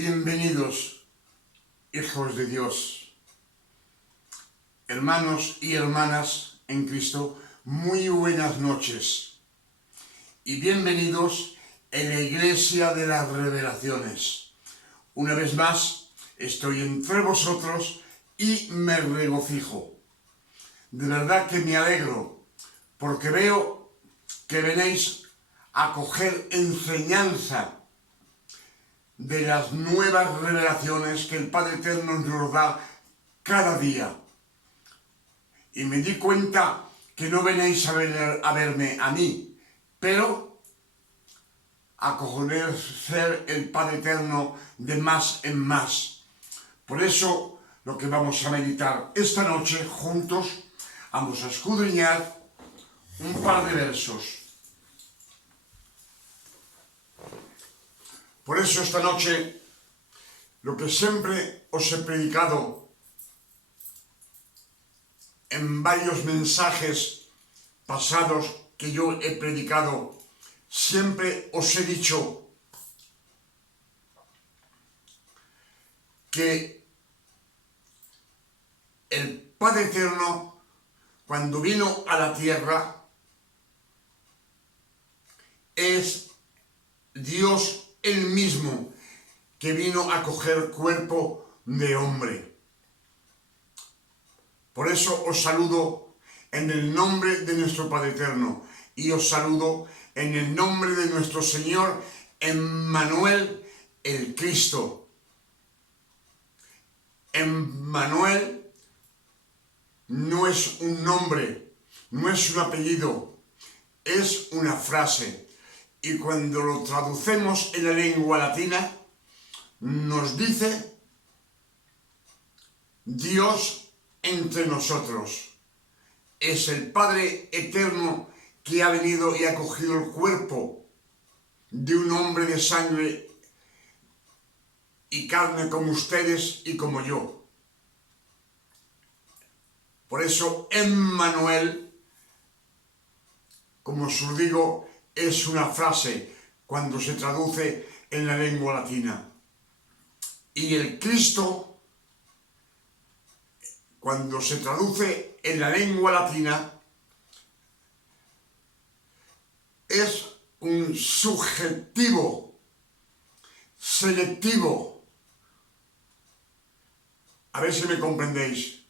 Bienvenidos, hijos de Dios, hermanos y hermanas en Cristo, muy buenas noches y bienvenidos en la Iglesia de las Revelaciones. Una vez más, estoy entre vosotros y me regocijo. De verdad que me alegro, porque veo que venéis a coger enseñanza de las nuevas revelaciones que el Padre Eterno nos da cada día. Y me di cuenta que no venéis a verme a mí, pero a conocer el Padre Eterno de más en más. Por eso, lo que vamos a meditar esta noche juntos, vamos a escudriñar un par de versos. Por eso esta noche, lo que siempre os he predicado en varios mensajes pasados que yo he predicado, siempre os he dicho que el Padre Eterno, cuando vino a la tierra, es Dios el mismo que vino a coger cuerpo de hombre. Por eso os saludo en el nombre de nuestro Padre Eterno y os saludo en el nombre de nuestro Señor Emmanuel el Cristo. Emmanuel no es un nombre, no es un apellido, es una frase. Y cuando lo traducemos en la lengua latina, nos dice Dios entre nosotros. Es el Padre Eterno que ha venido y ha cogido el cuerpo de un hombre de sangre y carne como ustedes y como yo. Por eso, Emmanuel, como os digo, es una frase cuando se traduce en la lengua latina. Y el Cristo, cuando se traduce en la lengua latina, es un subjetivo selectivo. A ver si me comprendéis.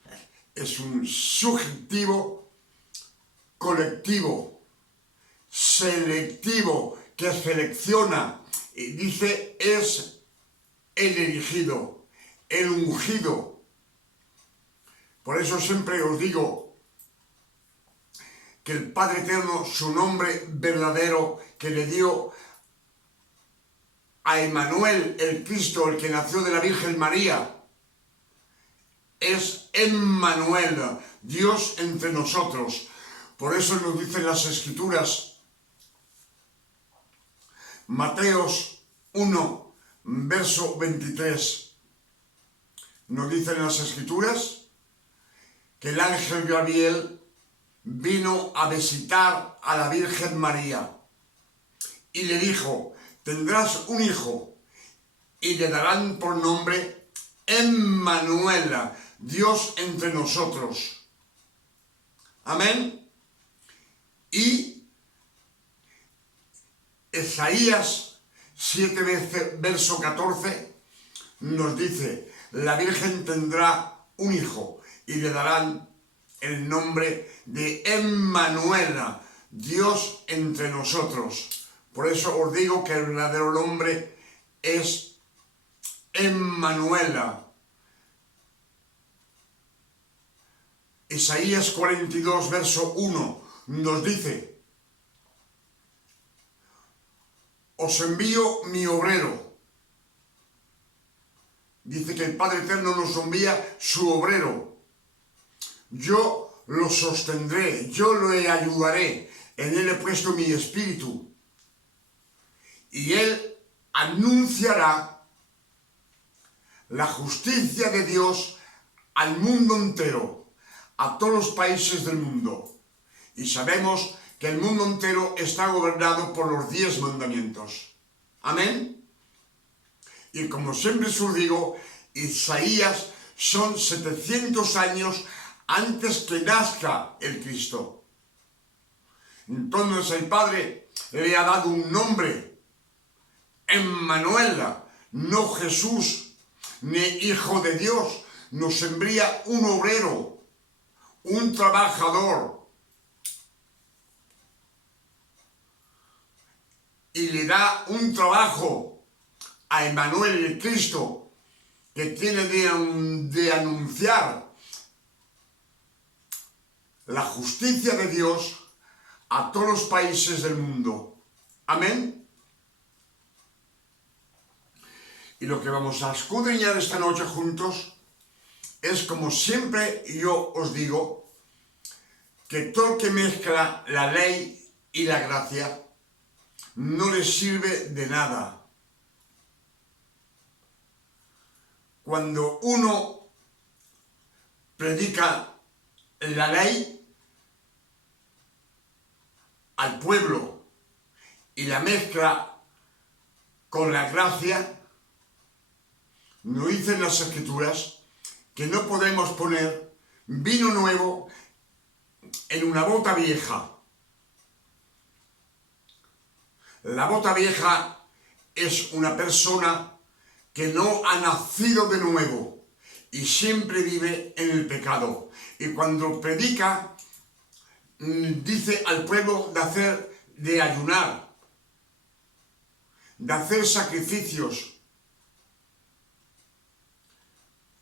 Es un subjetivo colectivo, selectivo, que selecciona y dice es el elegido, el ungido. Por eso siempre os digo que el Padre Eterno, su nombre verdadero que le dio a Emmanuel, el Cristo, el que nació de la Virgen María, es Emmanuel, Dios entre nosotros. Por eso nos dicen las Escrituras, Mateos 1, verso 23, nos dicen las Escrituras que el ángel Gabriel vino a visitar a la Virgen María y le dijo: tendrás un hijo y le darán por nombre Emmanuel, Dios entre nosotros. Amén. Y Isaías 7, verso 14 nos dice: la Virgen tendrá un hijo y le darán el nombre de Emmanuel, Dios entre nosotros. Por eso os digo que el verdadero nombre es Emmanuel. Isaías 42, verso 1 nos dice: os envío mi obrero. Dice que el Padre Eterno nos envía su obrero. Yo lo sostendré, yo lo ayudaré, en él he puesto mi espíritu. Y él anunciará la justicia de Dios al mundo entero, a todos los países del mundo. Y sabemos que el mundo entero está gobernado por los 10 mandamientos. Amén. Y como siempre os digo, Isaías son 700 años antes que nazca el Cristo. Entonces el Padre le ha dado un nombre, Emmanuel, no Jesús, ni Hijo de Dios. Nos envía un obrero, un trabajador, y le da un trabajo a Emmanuel el Cristo, que tiene de anunciar la justicia de Dios a todos los países del mundo. Amén. Y lo que vamos a escudriñar esta noche juntos es, como siempre yo os digo, que todo el que mezcla la ley y la gracia no le sirve de nada. Cuando uno predica la ley al pueblo y la mezcla con la gracia, nos dicen las Escrituras que no podemos poner vino nuevo en una bota vieja. La bota vieja es una persona que no ha nacido de nuevo y siempre vive en el pecado. Y cuando predica, dice al pueblo de ayunar, de hacer sacrificios.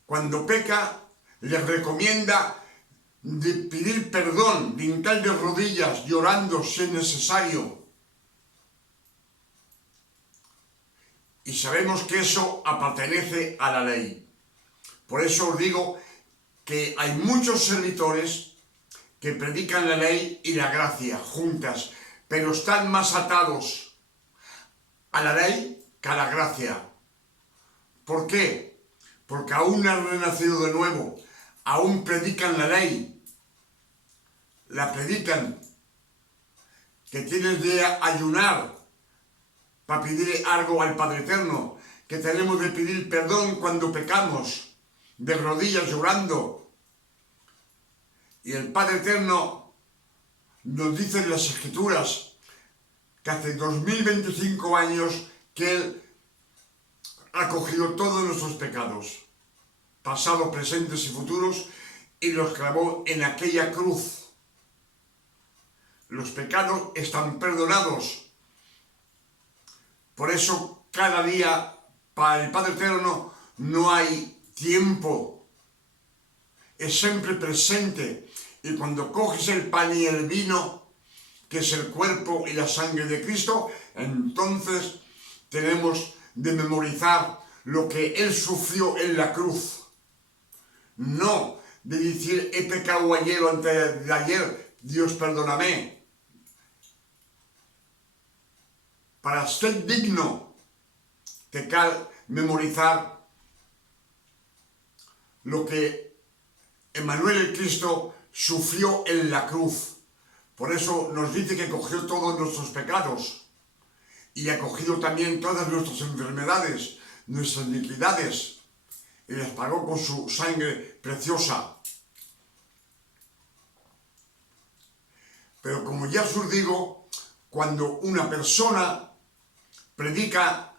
Cuando peca, les recomienda de pedir perdón, de hincar de rodillas, llorando si es necesario. Y sabemos que eso pertenece a la ley. Por eso os digo que hay muchos servidores que predican la ley y la gracia juntas, pero están más atados a la ley que a la gracia. ¿Por qué? Porque aún no han renacido de nuevo, aún predican la ley, la predican, que tienes de ayunar para pedir algo al Padre Eterno, que tenemos de pedir perdón cuando pecamos, de rodillas llorando. Y el Padre Eterno nos dice en las Escrituras que hace 2025 años que Él ha cogido todos nuestros pecados, pasados, presentes y futuros, y los clavó en aquella cruz. Los pecados están perdonados. Por eso cada día para el Padre Eterno no hay tiempo. Es siempre presente. Y cuando coges el pan y el vino, que es el cuerpo y la sangre de Cristo, entonces tenemos de memorizar lo que Él sufrió en la cruz. No de decir, he pecado ayer o antes de ayer, Dios perdóname. Para ser digno, te cabe memorizar lo que Emmanuel el Cristo sufrió en la cruz. Por eso nos dice que cogió todos nuestros pecados y ha cogido también todas nuestras enfermedades, nuestras iniquidades, y las pagó con su sangre preciosa. Pero como ya os digo, cuando una persona predica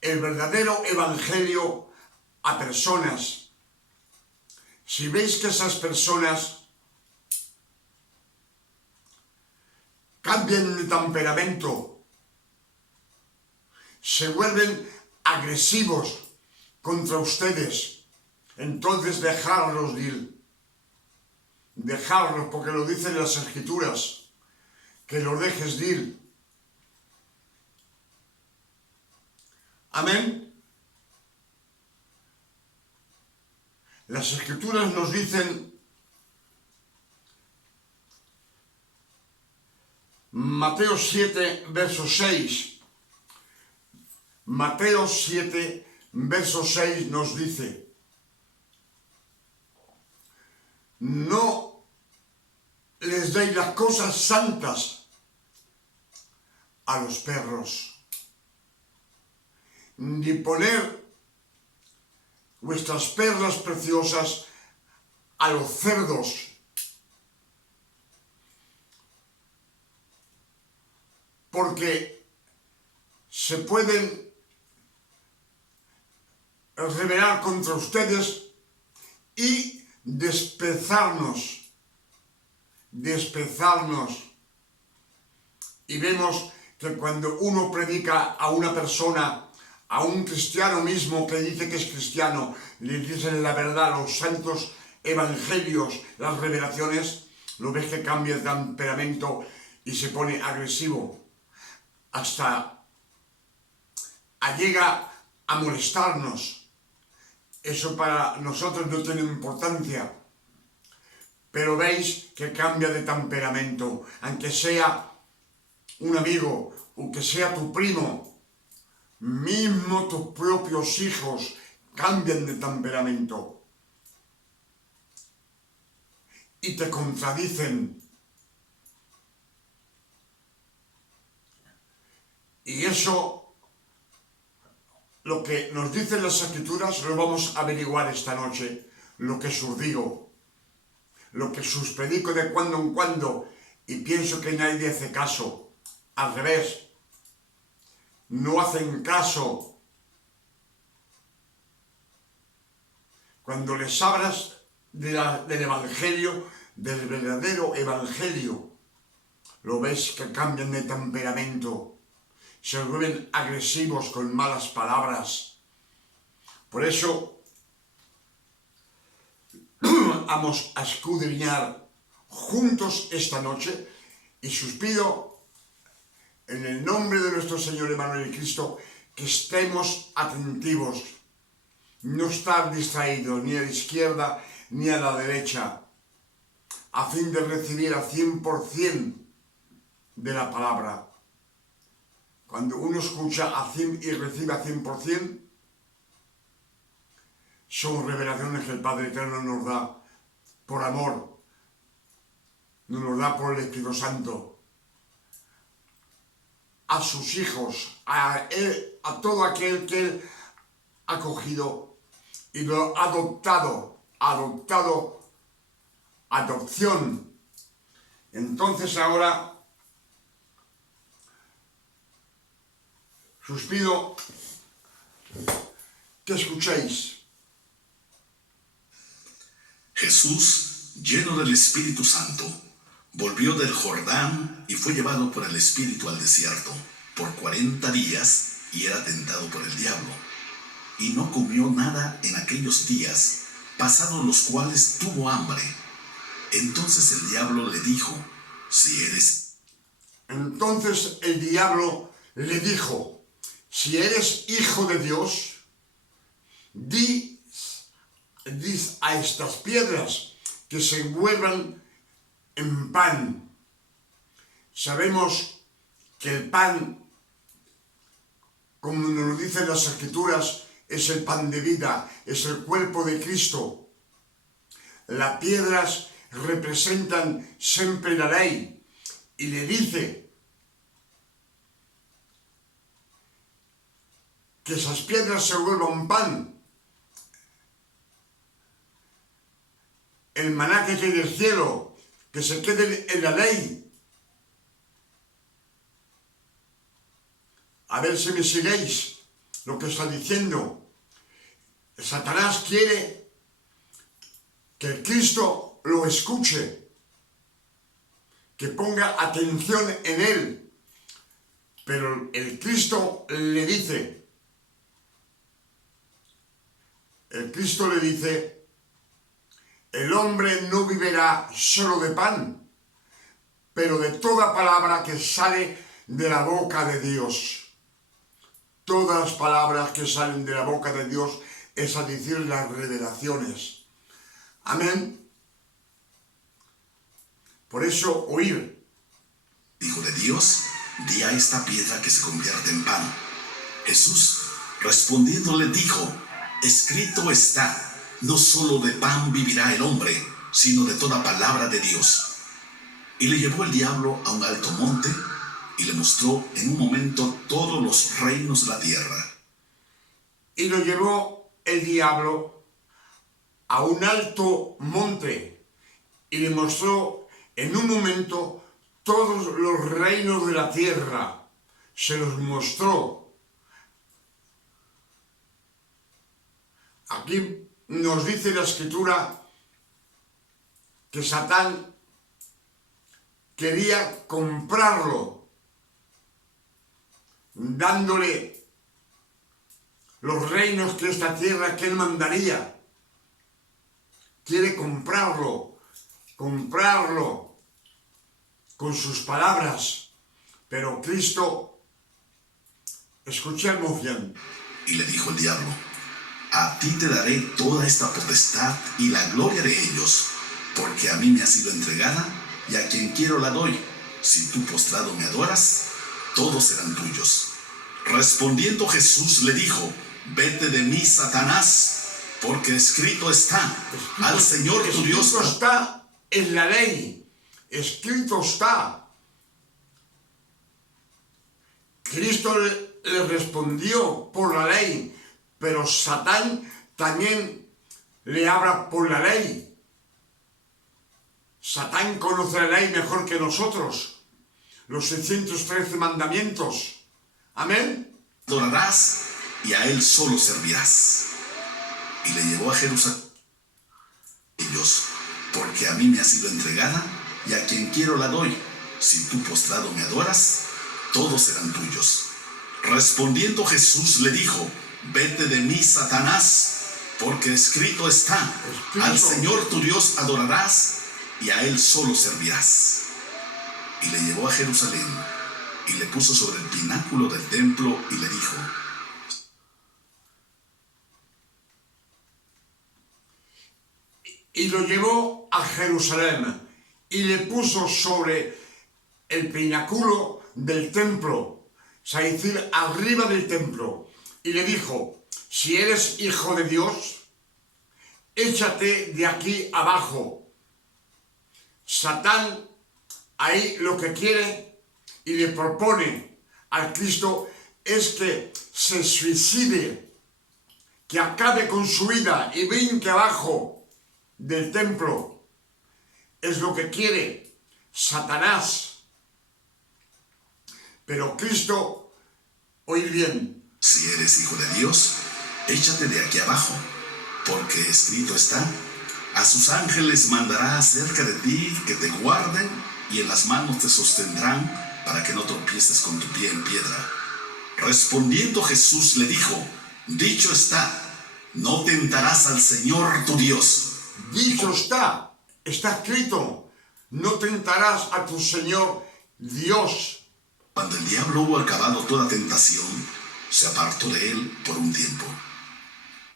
el verdadero evangelio a personas, si veis que esas personas cambian de temperamento, se vuelven agresivos contra ustedes, entonces dejarlos ir. Dejarlos, porque lo dicen las Escrituras, que los dejes ir. Amén. Las Escrituras nos dicen, Mateo 7, verso 6. Mateo 7, verso 6 nos dice, no les deis las cosas santas a los perros, ni poner vuestras perlas preciosas a los cerdos, porque se pueden rebelar contra ustedes y despezarnos. Y vemos que cuando uno predica a una persona, a un cristiano mismo que dice que es cristiano, le dicen la verdad, los santos evangelios, las revelaciones, lo ves que cambia el temperamento y se pone agresivo, hasta llega a molestarnos. Eso para nosotros no tiene importancia, pero veis que cambia de temperamento, aunque sea un amigo, aunque sea tu primo, mismo tus propios hijos cambian de temperamento y te contradicen. Y eso, lo que nos dicen las Escrituras, lo vamos a averiguar esta noche, lo que os digo, lo que os predico de cuando en cuando, y pienso que nadie hace caso. Al revés, no hacen caso. Cuando les hablas del Evangelio, del verdadero Evangelio, lo ves que cambian de temperamento, se vuelven agresivos con malas palabras. Por eso vamos a escudriñar juntos esta noche y os pido en el nombre de nuestro Señor Emmanuel Cristo que estemos atentivos, no estar distraídos ni a la izquierda ni a la derecha, a fin de recibir al 100% de la palabra. Cuando uno escucha y recibe al 100%, son revelaciones que el Padre Eterno nos da por amor, nos da por el Espíritu Santo, a sus hijos, a todo aquel que Él ha cogido y lo ha adoptado, adopción. Entonces ahora os pido que escuchéis. Jesús, lleno del Espíritu Santo, volvió del Jordán y fue llevado por el Espíritu al desierto por 40 días y era tentado por el diablo. Y no comió nada en aquellos días, pasados los cuales tuvo hambre. Entonces el diablo le dijo, si eres hijo de Dios, di a estas piedras que se vuelvan en pan. Sabemos que el pan, como nos lo dicen las Escrituras, es el pan de vida, es el cuerpo de Cristo. Las piedras representan siempre la ley y le dice que esas piedras se vuelvan pan. El maná que cae del cielo, que se quede en la ley. A ver si me seguéis lo que está diciendo. Satanás quiere que el Cristo lo escuche, que ponga atención en él. Pero el Cristo le dice, el hombre no vivirá solo de pan, pero de toda palabra que sale de la boca de Dios. Todas las palabras que salen de la boca de Dios, es a decir, las revelaciones. Amén. Por eso, oír. Hijo de Dios, di a esta piedra que se convierte en pan. Jesús, respondiendo, le dijo, escrito está, no solo de pan vivirá el hombre, sino de toda palabra de Dios. Y le llevó el diablo a un alto monte y le mostró en un momento todos los reinos de la tierra. Y lo llevó el diablo a un alto monte y le mostró en un momento todos los reinos de la tierra. Se los mostró. Aquí nos dice la Escritura que Satán quería comprarlo, dándole los reinos que esta tierra que él mandaría. Quiere comprarlo con sus palabras. Pero Cristo, escuchemos bien. Y le dijo el diablo: a ti te daré toda esta potestad y la gloria de ellos, porque a mí me ha sido entregada, y a quien quiero la doy. Si tú postrado me adoras, todos serán tuyos. Respondiendo Jesús le dijo: vete de mí, Satanás, porque escrito está, al Señor tu Dios. Escrito está en la ley, escrito está. Cristo le respondió por la ley, pero Satán también le habla por la ley. Satán conoce la ley mejor que nosotros, los 613 mandamientos. Amén. Adorarás y a él solo servirás. Y le llevó a Jerusalén ellos, porque a mí me ha sido entregada, y a quien quiero la doy. Si tú postrado me adoras, todos serán tuyos. Respondiendo Jesús le dijo: vete de mí, Satanás, porque escrito está, al Señor tu Dios adorarás, y a él solo servirás. Y le llevó a Jerusalén, y le puso sobre el pináculo del templo, y le dijo: y lo llevó a Jerusalén y le puso sobre el pináculo del templo, es decir, arriba del templo, y le dijo: si eres hijo de Dios, échate de aquí abajo. Satán ahí lo que quiere y le propone al Cristo es que se suicide, que acabe con su vida y brinque abajo del templo. Es lo que quiere Satanás. Pero Cristo, oíd bien: si eres hijo de Dios, échate de aquí abajo, porque escrito está: a sus ángeles mandará acerca de ti que te guarden, y en las manos te sostendrán, para que no tropieces con tu pie en piedra. Respondiendo Jesús le dijo: dicho está, no tentarás al Señor tu Dios. Dicho está escrito, no tentarás a tu Señor Dios. Cuando el diablo hubo acabado toda tentación, se apartó de él por un tiempo.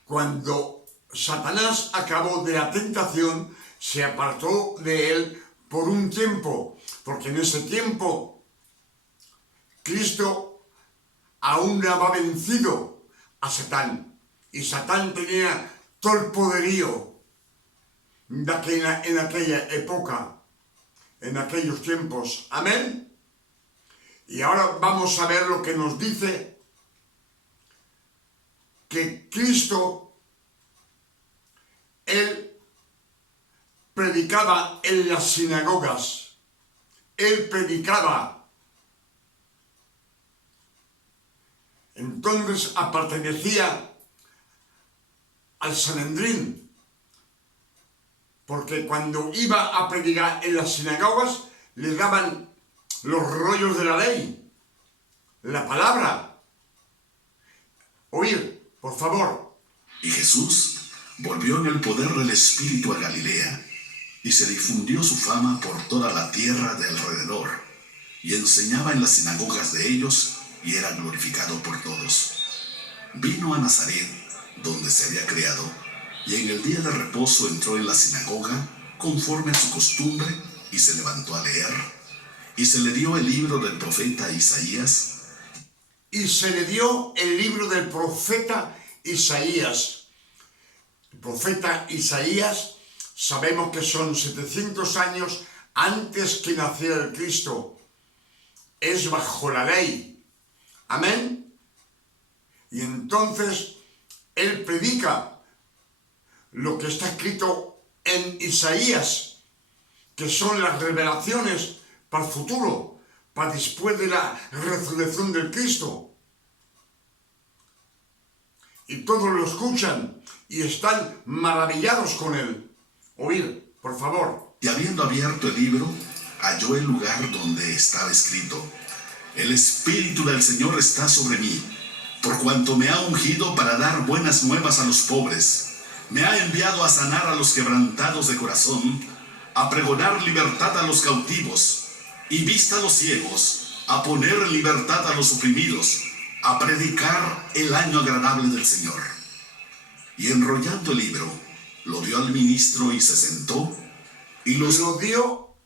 Cuando Satanás acabó de la tentación, se apartó de él por un tiempo, porque en ese tiempo Cristo aún no había vencido a Satán, y Satán tenía todo el poderío en aquella época, en aquellos tiempos. Amén. Y ahora vamos a ver lo que nos dice que Cristo, él predicaba en las sinagogas, él predicaba. Entonces pertenecía al Sanedrín, porque cuando iba a predicar en las sinagogas le daban los rollos de la ley, la palabra. Oír, por favor. Y Jesús volvió en el poder del Espíritu a Galilea, y se difundió su fama por toda la tierra de alrededor, y enseñaba en las sinagogas de ellos, y era glorificado por todos. Vino a Nazaret, donde se había criado, y en el día de reposo entró en la sinagoga, conforme a su costumbre, y se levantó a leer. Y se le dio el libro del profeta Isaías. Y se le dio el libro del profeta Isaías. El profeta Isaías, sabemos que son 700 años antes que naciera el Cristo. Es bajo la ley. Amén. Y entonces él predica lo que está escrito en Isaías, que son las revelaciones para el futuro, para después de la resurrección del Cristo. Y todos lo escuchan y están maravillados con él. Oír, por favor. Y habiendo abierto el libro, halló el lugar donde estaba escrito: El Espíritu del Señor está sobre mí, por cuanto me ha ungido para dar buenas nuevas a los pobres. Me ha enviado a sanar a los quebrantados de corazón, a pregonar libertad a los cautivos y vista a los ciegos, a poner en libertad a los oprimidos, a predicar el año agradable del Señor. Y enrollando el libro, lo dio al ministro y se sentó, y Lo dio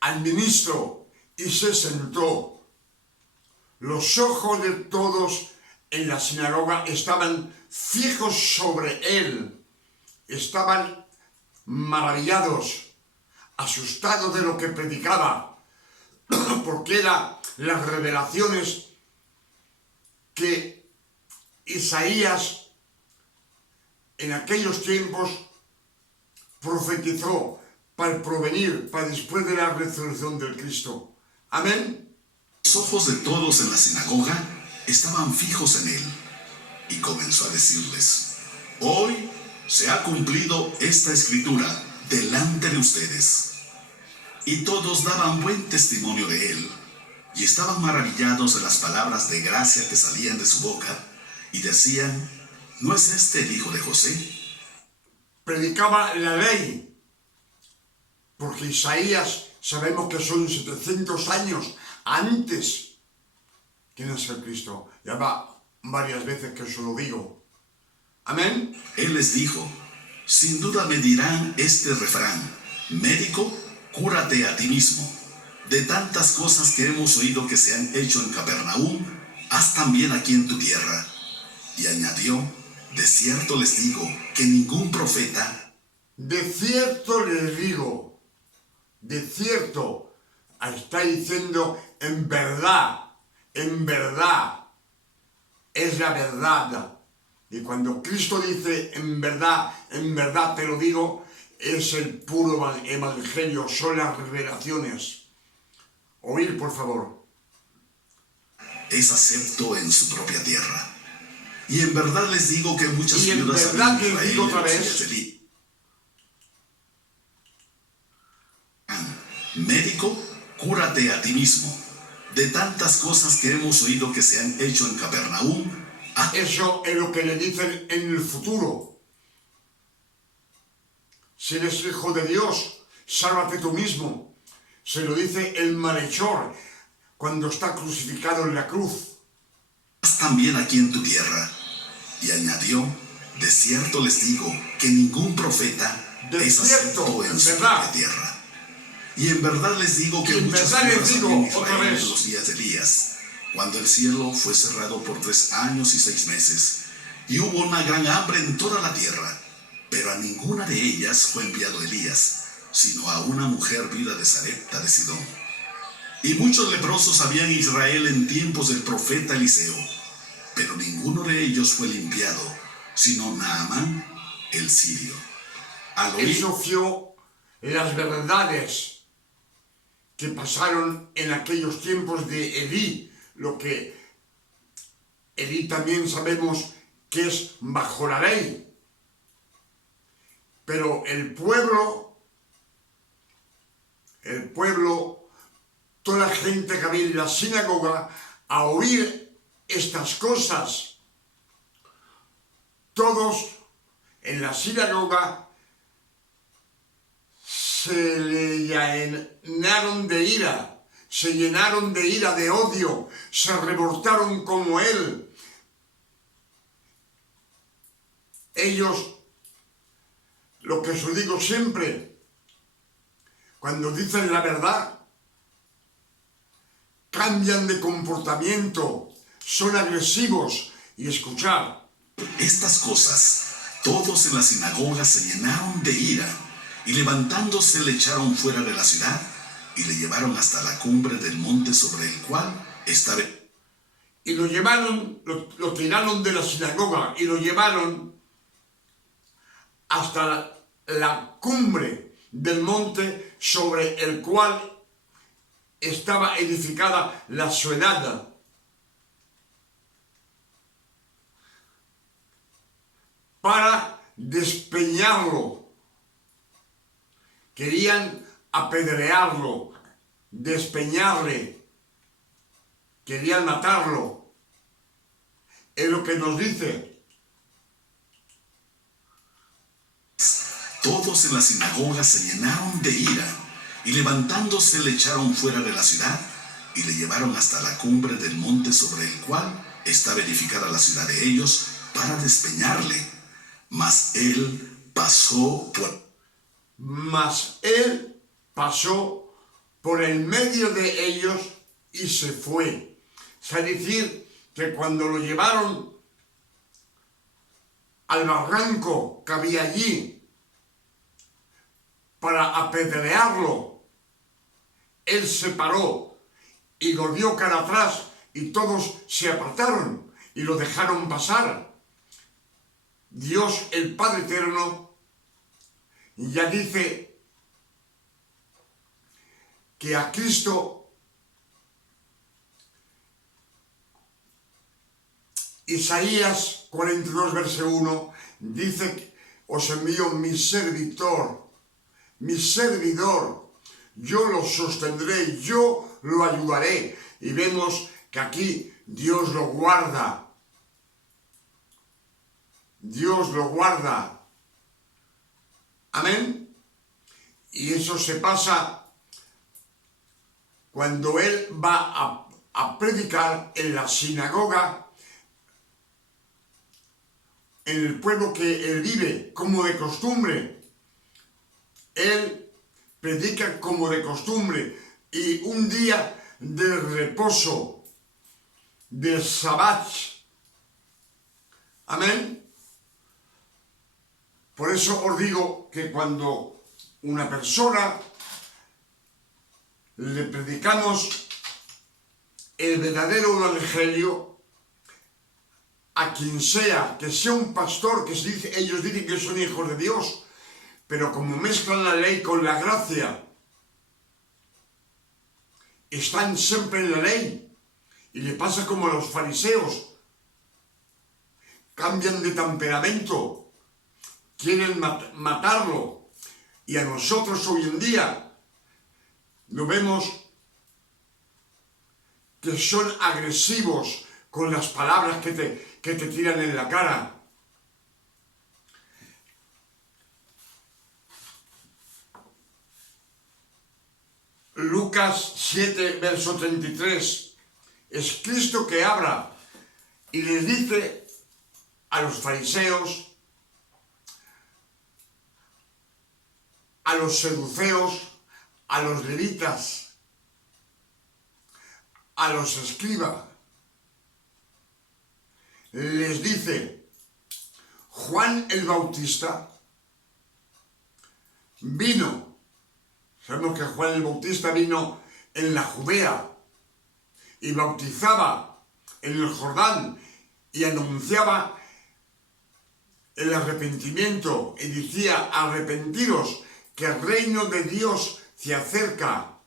al ministro y se sentó. Los ojos de todos en la sinagoga estaban fijos sobre él. Estaban maravillados, asustados de lo que predicaba, porque eran las revelaciones que Isaías en aquellos tiempos profetizó para el provenir, para después de la resurrección del Cristo. Amén. Los ojos de todos en la sinagoga estaban fijos en él, y comenzó a decirles: Hoy se ha cumplido esta escritura delante de ustedes. Y todos daban buen testimonio de él, y estaban maravillados de las palabras de gracia que salían de su boca, y decían: ¿No es este el hijo de José? Predicaba la ley, porque Isaías sabemos que son 700 años antes que nace el Cristo. Ya va varias veces que eso lo digo. Amén. Él les dijo: Sin duda me dirán este refrán: Médico, cúrate a ti mismo. De tantas cosas que hemos oído que se han hecho en Capernaum, haz también aquí en tu tierra. Y añadió: De cierto les digo que ningún profeta. De cierto les digo, de cierto, está diciendo en verdad, es la verdad. Y cuando Cristo dice en verdad te lo digo, es el puro evangelio, son las revelaciones. Oír, por favor. Es acepto en su propia tierra. Y en verdad les digo que muchas Y en viudas verdad había en les Israel digo en otra los vez. días de Elí. Médico, cúrate a ti mismo. De tantas cosas que hemos oído que se han hecho en Capernaum, Eso es lo que le dicen en el futuro. Si eres hijo de Dios, sálvate tú mismo. Se lo dice el malhechor cuando está crucificado en la cruz. haz también aquí en tu tierra. Y añadió: De cierto les digo que ningún profeta De es cierto, acepto en su ¿verdad? propia tierra. Y en verdad les digo que Y en muchas verdad les viudas digo había en otra Israel vez. en los días de Elías, cuando el cielo fue cerrado por 3 años y 6 meses, y hubo una gran hambre en toda la tierra. Pero a ninguna de ellas fue enviado Elías, sino a una mujer viuda de Sarepta de Sidón. Y muchos leprosos había en Israel en tiempos del profeta Eliseo, pero ninguno de ellos fue limpiado, sino Naamán el sirio. Al oír Eso fue las verdades que pasaron en aquellos tiempos de Elí, lo que Elí también sabemos que es bajo la ley. Pero el pueblo, toda la gente que había en la sinagoga, a oír estas cosas, todos en la sinagoga se le llenaron de ira, de odio, se revoltaron como él. Ellos, lo que os digo siempre, cuando dicen la verdad, cambian de comportamiento, son agresivos. Y escuchar, estas cosas, todos en la sinagoga se llenaron de ira, y levantándose le echaron fuera de la ciudad, y le llevaron hasta la cumbre del monte sobre el cual estaba. y lo llevaron, lo tiraron de la sinagoga y lo llevaron hasta la cumbre del monte sobre el cual estaba edificada la ciudad. Para despeñarlo. Querían apedrearlo, despeñarle, querían matarlo. Es lo que nos dice. Todos en la sinagoga se llenaron de ira y levantándose le echaron fuera de la ciudad y le llevaron hasta la cumbre del monte sobre el cual estaba edificada la ciudad de ellos para despeñarle. Mas él pasó por el medio de ellos y se fue. O sea, decir que cuando lo llevaron al barranco que había allí para apedrearlo, él se paró y volvió cara atrás y todos se apartaron y lo dejaron pasar. Dios, el Padre Eterno, ya dice que a Cristo, Isaías 42, verso 1, dice: os envío mi servidor, yo lo sostendré, yo lo ayudaré. Y vemos que aquí Dios lo guarda. Dios lo guarda. Amén. Y eso se pasa cuando él va a predicar en la sinagoga, en el pueblo que él vive, como de costumbre. Él predica como de costumbre. Y un día de reposo, de Sabbat. Amén. Por eso os digo que cuando una persona le predicamos el verdadero evangelio, a quien sea, que sea un pastor, que ellos dicen que son hijos de Dios, pero como mezclan la ley con la gracia, están siempre en la ley, y le pasa como a los fariseos, cambian de temperamento, quieren matarlo, y a nosotros hoy en día lo vemos que son agresivos con las palabras que te tiran en la cara. Lucas 7, verso 33, es Cristo que habla y les dice a los fariseos, a los seduceos, a los levitas, a los escribas, les dice: Juan el Bautista vino. Sabemos que Juan el Bautista vino en la Judea y bautizaba en el Jordán y anunciaba el arrepentimiento y decía: arrepentiros, que el reino de Dios se acerca.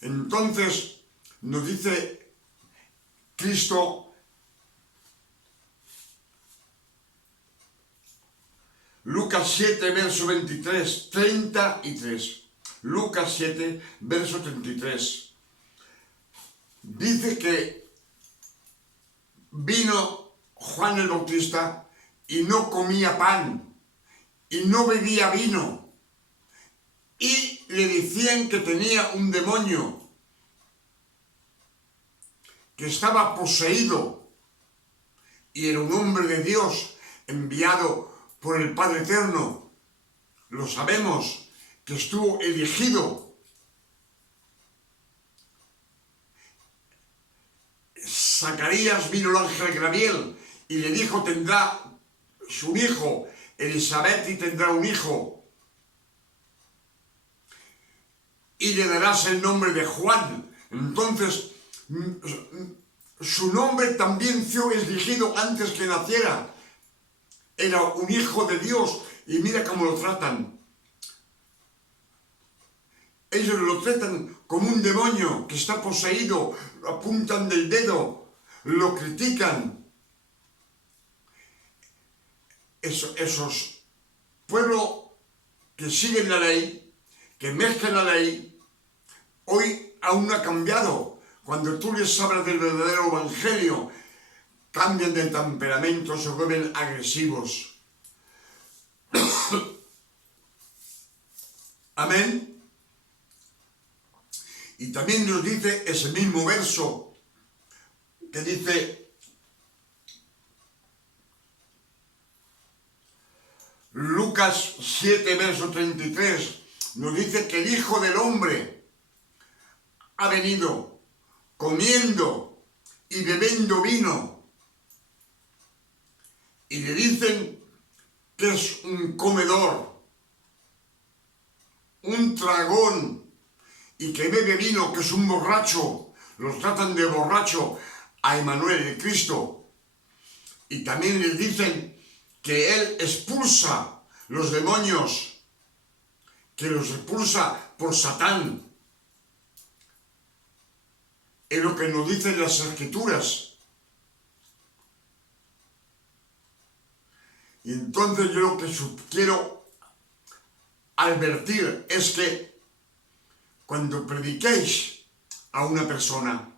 Entonces nos dice Cristo, Lucas 7, verso 23, 33. Lucas 7, verso 33. Dice que vino Juan el Bautista y no comía pan y no bebía vino. Y le decían que tenía un demonio, que estaba poseído. Y era un hombre de Dios enviado por el Padre Eterno. Lo sabemos, que estuvo elegido. Zacarías vino el ángel Gabriel y le dijo: tendrá su hijo Elizabeth y tendrá un hijo. Y le darás el nombre de Juan. Entonces su nombre también fue elegido antes que naciera. Era un hijo de Dios y mira cómo lo tratan. Ellos lo tratan como un demonio que está poseído, lo apuntan del dedo, lo critican. Esos pueblos que siguen la ley, que mezclan la ley, hoy aún no ha cambiado. Cuando tú les hablas del verdadero evangelio, cambian de temperamento, se vuelven agresivos. Amén. Y también nos dice ese mismo verso que dice Lucas 7, verso 33, nos dice que el Hijo del Hombre ha venido comiendo y bebiendo vino. Y le dicen que es un comedor, un tragón, y que bebe vino, que es un borracho. Los tratan de borracho a Emmanuel, el Cristo. Y también les dicen que él expulsa los demonios, que los expulsa por Satán. Es lo que nos dicen las Escrituras. Y entonces yo lo que quiero advertir es que cuando prediquéis a una persona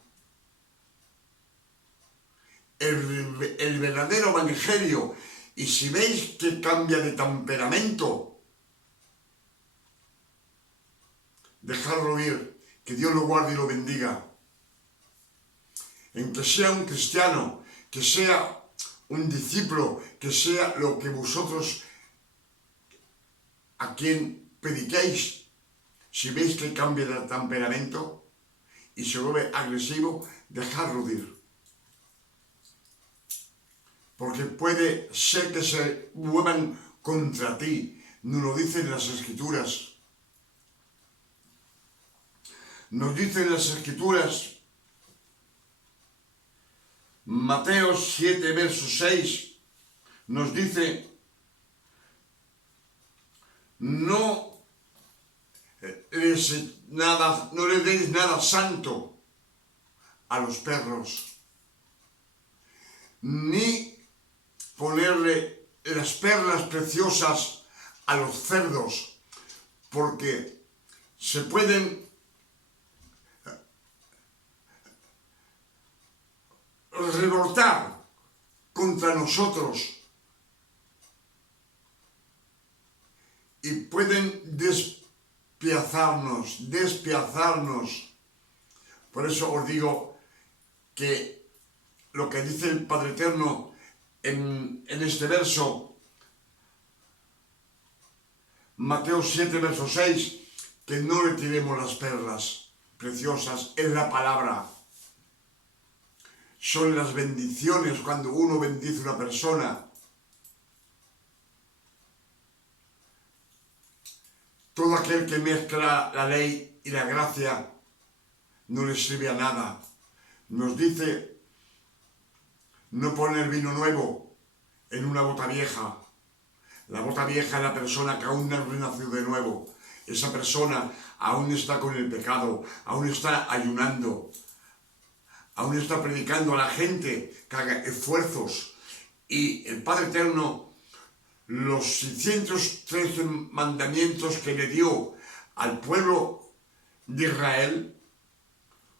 el verdadero evangelio, y si veis que cambia de temperamento, dejadlo ir, que Dios lo guarde y lo bendiga. En que sea un cristiano, que sea un discípulo, que sea lo que vosotros a quien prediquéis, si veis que cambia de temperamento y se vuelve agresivo, dejadlo ir. Porque puede ser que se vuelvan contra ti. Nos lo dicen las Escrituras. Nos dicen las Escrituras, Mateo 7, verso 6, nos dice, no le deis nada santo a los perros, ni ponerle las perlas preciosas a los cerdos, porque se pueden revoltar contra nosotros y pueden despiazarnos. Por eso os digo que lo que dice el Padre Eterno en este verso, Mateo 7, verso 6, que no le tiremos las perlas preciosas, es la palabra. Son las bendiciones cuando uno bendice a una persona. Todo aquel que mezcla la ley y la gracia no le sirve a nada. Nos dice no poner vino nuevo en una bota vieja. La bota vieja es la persona que aún no ha renacido de nuevo. Esa persona aún está con el pecado, aún está ayunando, aún está predicando a la gente que haga esfuerzos. Y el Padre Eterno, los 613 mandamientos que le dio al pueblo de Israel,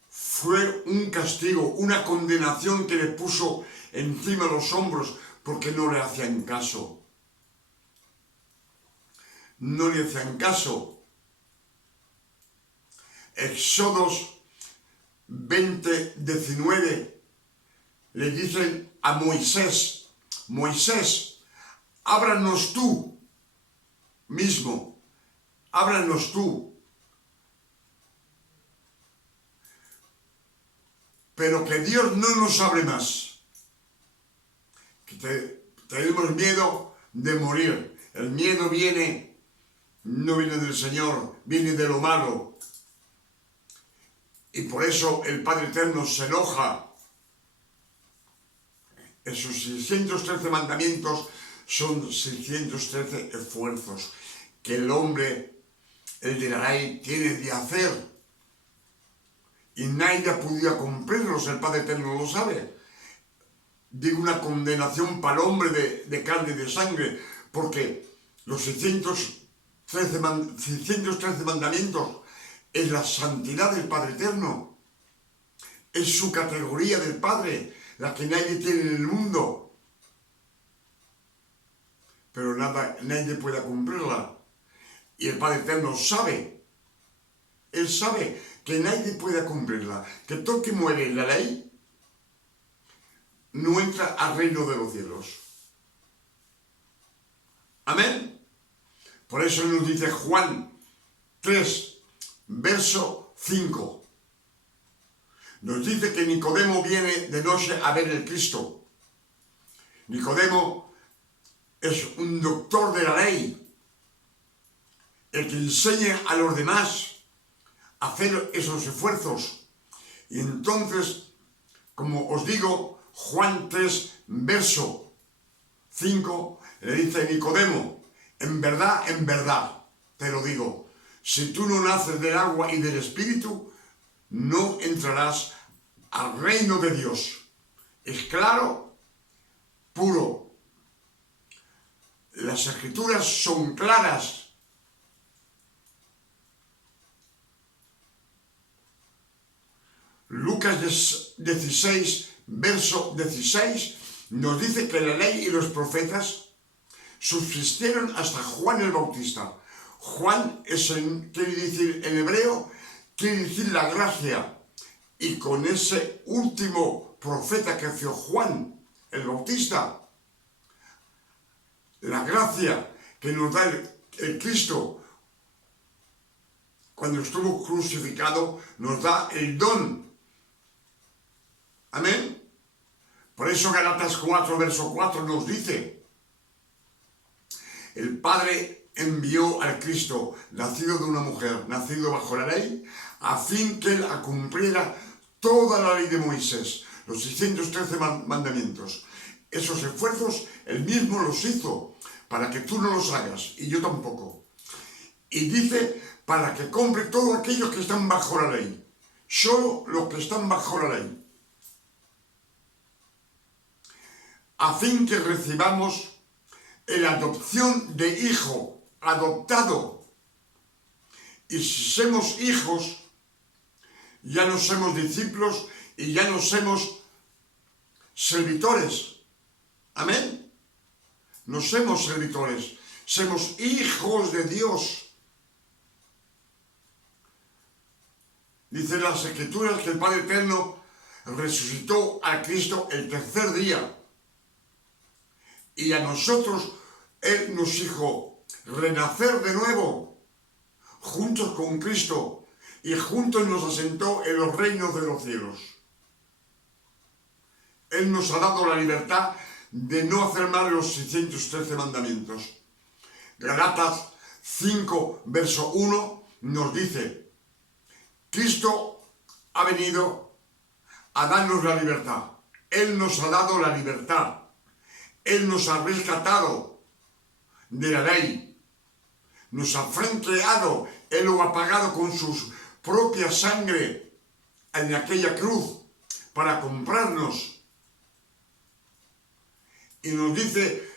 fue un castigo, una condenación que le puso encima de los hombros porque no le hacían caso. No le hacían caso. Éxodos 20, 19 le dicen a Moisés, Moisés, háblanos tú mismo, háblanos tú. Pero que Dios no nos hable más. Que tenemos miedo de morir. El miedo no viene del Señor, viene de lo malo. Y por eso el Padre Eterno se enoja Esos 613 mandamientos son 613 esfuerzos que el hombre, el de la ley, tiene de hacer. Y nadie ha podido cumplirlos, el Padre Eterno lo sabe. Digo una condenación para el hombre de carne y de sangre, porque los 613 mandamientos es la santidad del Padre Eterno. Es su categoría del Padre, la que nadie tiene en el mundo. Pero nadie puede cumplirla. Y el Padre Eterno sabe. Él sabe que nadie puede cumplirla. Que todo el que muere en la ley no entra al reino de los cielos. Amén. Por eso nos dice Juan 3, verso 5. Nos dice que Nicodemo viene de noche a ver el Cristo. Nicodemo es un doctor de la ley, el que enseña a los demás a hacer esos esfuerzos. Y entonces, como os digo, Juan 3, verso 5, le dice Nicodemo, en verdad, te lo digo, si tú no naces del agua y del Espíritu, no entrarás al reino de Dios. Es claro, puro. Las Escrituras son claras. Lucas 16, verso 16, nos dice que la ley y los profetas subsistieron hasta Juan el Bautista. Juan quiere decir en hebreo, quiere decir la gracia. Y con ese último profeta que fue Juan el Bautista, la gracia que nos da el Cristo cuando estuvo crucificado, nos da el don. Amén. Por eso Gálatas 4, verso 4 nos dice, el Padre envió al Cristo, nacido de una mujer, nacido bajo la ley, a fin que él cumpliera toda la ley de Moisés, los 613 mandamientos. Esos esfuerzos él mismo los hizo para que tú no los hagas, y yo tampoco. Y dice, para que compre todos aquellos que están bajo la ley, solo los que están bajo la ley, a fin que recibamos la adopción de hijo, adoptado. Y si somos hijos, ya no somos discípulos y ya no somos servidores. Amén. No somos servidores, somos hijos de Dios. Dice las Escrituras que el Padre Eterno resucitó a Cristo el tercer día. Y a nosotros Él nos hizo renacer de nuevo, juntos con Cristo, y juntos nos asentó en los reinos de los cielos. Él nos ha dado la libertad de no hacer mal los 613 mandamientos. Gálatas 5, verso 1 nos dice, Cristo ha venido a darnos la libertad. Él nos ha dado la libertad. Él nos ha rescatado de la ley. Nos ha franqueado. Él lo ha pagado con su propia sangre en aquella cruz para comprarnos. Y nos dice,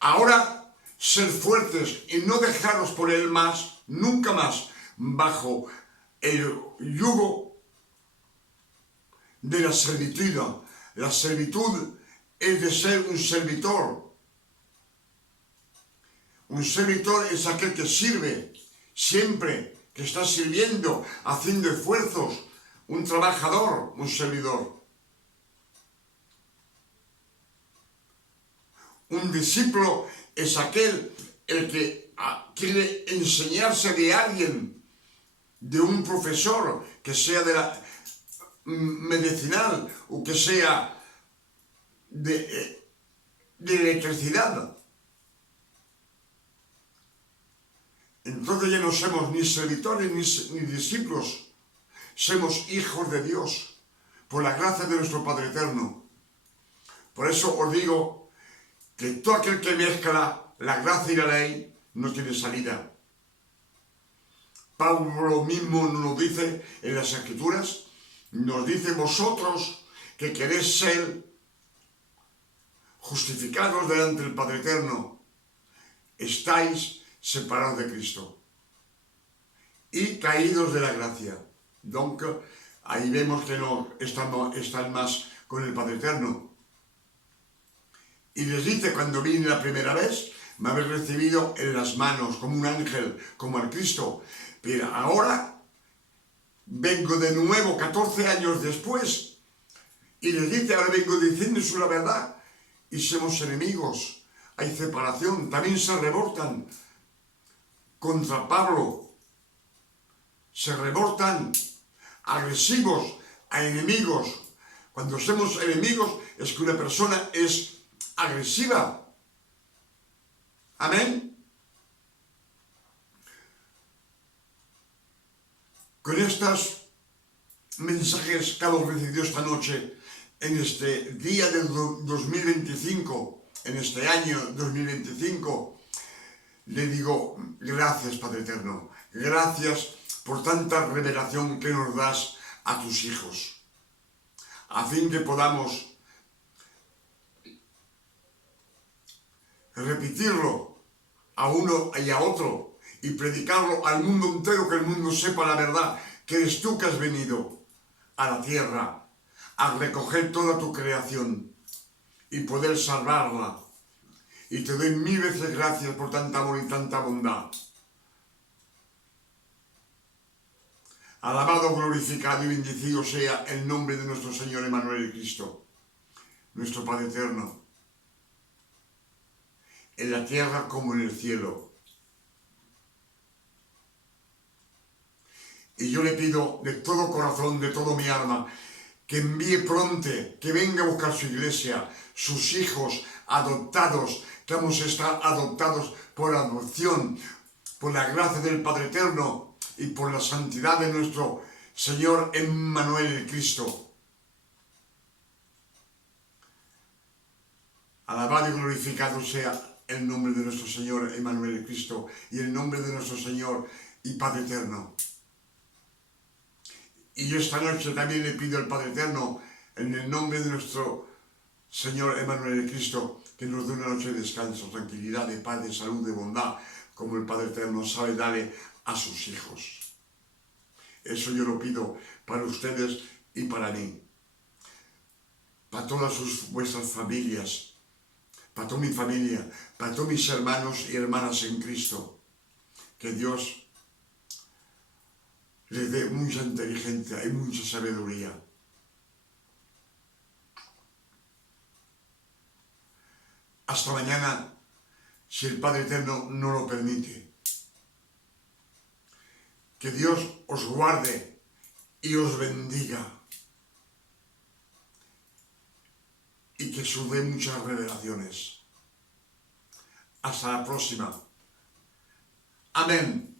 ahora ser fuertes y no dejaros por él más, nunca más, bajo el yugo de la servitud. La servitud es de ser un servidor. Un servidor es aquel que sirve siempre, que está sirviendo, haciendo esfuerzos. Un trabajador, un servidor. Un discípulo es aquel el que quiere enseñarse de alguien, de un profesor, que sea de la medicinal o que sea de electricidad. Entonces ya no somos ni servidores ni discípulos, somos hijos de Dios por la gracia de nuestro Padre Eterno. Por eso os digo que todo aquel que mezcla la gracia y la ley no tiene salida. Pablo mismo nos lo dice en las Escrituras, nos dice: vosotros que queréis ser justificados delante del Padre Eterno, estáis separados de Cristo y caídos de la gracia. Donc, ahí vemos que no están más con el Padre Eterno. Y les dice: cuando vine la primera vez, me habéis recibido en las manos como un ángel, como al Cristo. Pero ahora vengo de nuevo 14 años después y les dice: ahora vengo diciéndoles la verdad y somos enemigos. Hay separación. También se revoltan contra Pablo. Se revoltan agresivos a enemigos. Cuando somos enemigos es que una persona es agresiva. Amén. Con estos mensajes que hemos recibido esta noche, en este día del 2025, en este año 2025, le digo: gracias, Padre Eterno, gracias por tanta revelación que nos das a tus hijos, a fin que podamos repetirlo a uno y a otro y predicarlo al mundo entero, que el mundo sepa la verdad, que eres tú que has venido a la tierra a recoger toda tu creación y poder salvarla. Y te doy 1000 veces gracias por tanta amor y tanta bondad. Alabado, glorificado y bendecido sea el nombre de nuestro Señor Emmanuel Cristo, nuestro Padre Eterno, en la tierra como en el cielo. Y yo le pido de todo corazón, de todo mi alma, que envíe pronto, que venga a buscar su iglesia, sus hijos adoptados, que vamos a estar adoptados por adopción, por la gracia del Padre Eterno y por la santidad de nuestro Señor Emmanuel Cristo. Alabado y glorificado sea el nombre de nuestro Señor Emmanuel Cristo y el nombre de nuestro Señor y Padre Eterno. Y yo esta noche también le pido al Padre Eterno, en el nombre de nuestro Señor Emmanuel Cristo, que nos dé una noche de descanso, tranquilidad, de paz, de salud, de bondad, como el Padre Eterno sabe darle a sus hijos. Eso yo lo pido para ustedes y para mí, para todas vuestras familias, para toda mi familia, para todos mis hermanos y hermanas en Cristo. Que Dios les dé mucha inteligencia y mucha sabiduría. Hasta mañana, si el Padre Eterno no lo permite. Que Dios os guarde y os bendiga. Y que os dé muchas revelaciones. Hasta la próxima. Amén.